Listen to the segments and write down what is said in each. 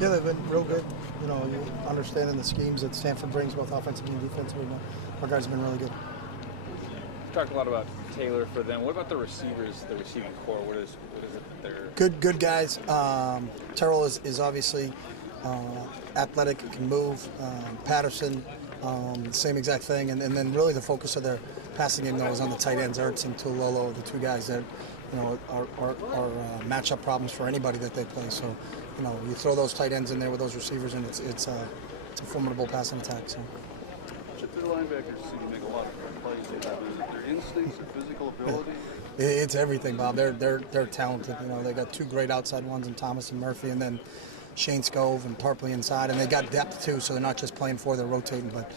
Yeah, they've been real good. You know, you understanding the schemes that Stanford brings, both offensively and defensively. Our guys have been really good. We've talked a lot about Taylor for them. What about the receivers, the receiving core? What is it that they're Good guys. Terrell is obviously athletic, can move. Patterson, same exact thing. And then really the focus of their passing game though is on the tight ends. Ertz and Tuilolo, the two guys that are matchup problems for anybody that they play. So you throw those tight ends in there with those receivers, and it's a formidable passing attack. So. The linebackers seem to make a lot of plays. They have their instincts, their physical ability. It's everything, Bob. They're talented. They got two great outside ones in Thomas and Murphy, and then Shane Scove and Tarpley inside, and they got depth too. So they're not just playing four; they're rotating. But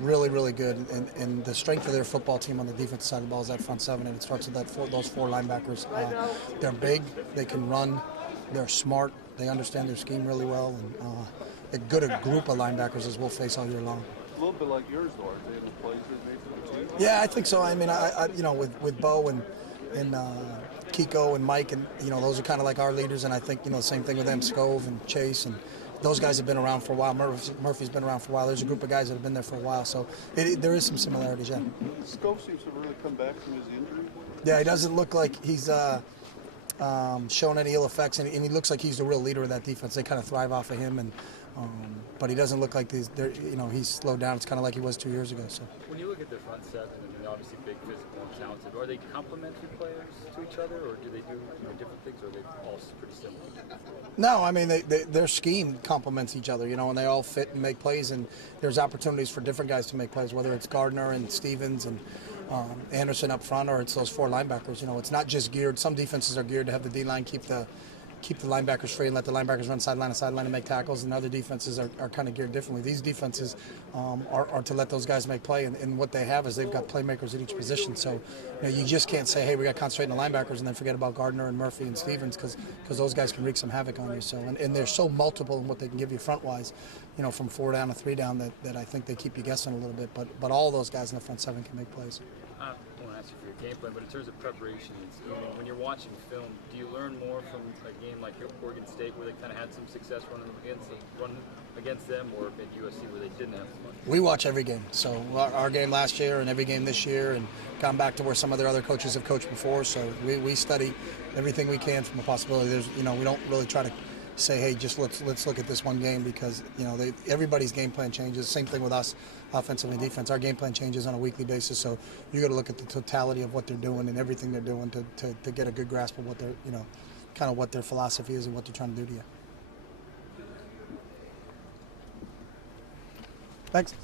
really good. And the strength of their football team on the defensive side of the ball is that front seven, and it starts with those four linebackers. They're big. They can run. They're smart. They understand their scheme really well, and a good group of linebackers as we'll face all year long. A little bit like yours, though. Are they in the plays they made for the team? Yeah, I think so. I mean, I with Bo and Kiko and Mike, and those are kind of like our leaders. And I think the same thing with them, Scove and Chase, and those guys have been around for a while. Murphy's been around for a while. There's a group of guys that have been there for a while. So there is some similarities. Yeah. Scove seems to really come back from his injury. Yeah, he doesn't look like he's shown any ill effects, and he looks like he's the real leader of that defense. They kind of thrive off of him, and but he doesn't look like he's slowed down. It's kind of like he was 2 years ago. So when you look at the front seven, I mean, obviously big, physical, and talented, are they complementary players to each other, or do they do different things, or are they all pretty similar? No, I mean their scheme complements each other, and they all fit and make plays, and there's opportunities for different guys to make plays, whether it's Gardner and Stevens and Anderson up front, or it's those four linebackers. It's not just geared. Some defenses are geared to have the D-line keep the linebackers free and let the linebackers run sideline to sideline and make tackles, and other defenses are kind of geared differently. These defenses are to let those guys make play, and what they have is they've got playmakers at each position. So you just can't say, hey, we got to concentrate on the linebackers and then forget about Gardner and Murphy and Stevens, because those guys can wreak some havoc on you. So and they're so multiple in what they can give you front-wise, from 4 down to 3 down, that I think they keep you guessing a little bit. But all those guys in the front seven can make plays. I won't ask you for your game plan, but in terms of preparation, when you're watching film, do you learn more from a game like Oregon State, where they kind of had some success running against them, or at USC where they didn't have as much? We watch every game. So our game last year and every game this year, and gone back to where some of their other coaches have coached before. So we study everything we can from a possibility. There's we don't really try to say, hey, just let's look at this one game, because everybody's game plan changes. Same thing with us, offensive and defense. Our game plan changes on a weekly basis. So you got to look at the totality of what they're doing and everything they're doing to get a good grasp of what they're kind of what their philosophy is and what they're trying to do to you. Thanks.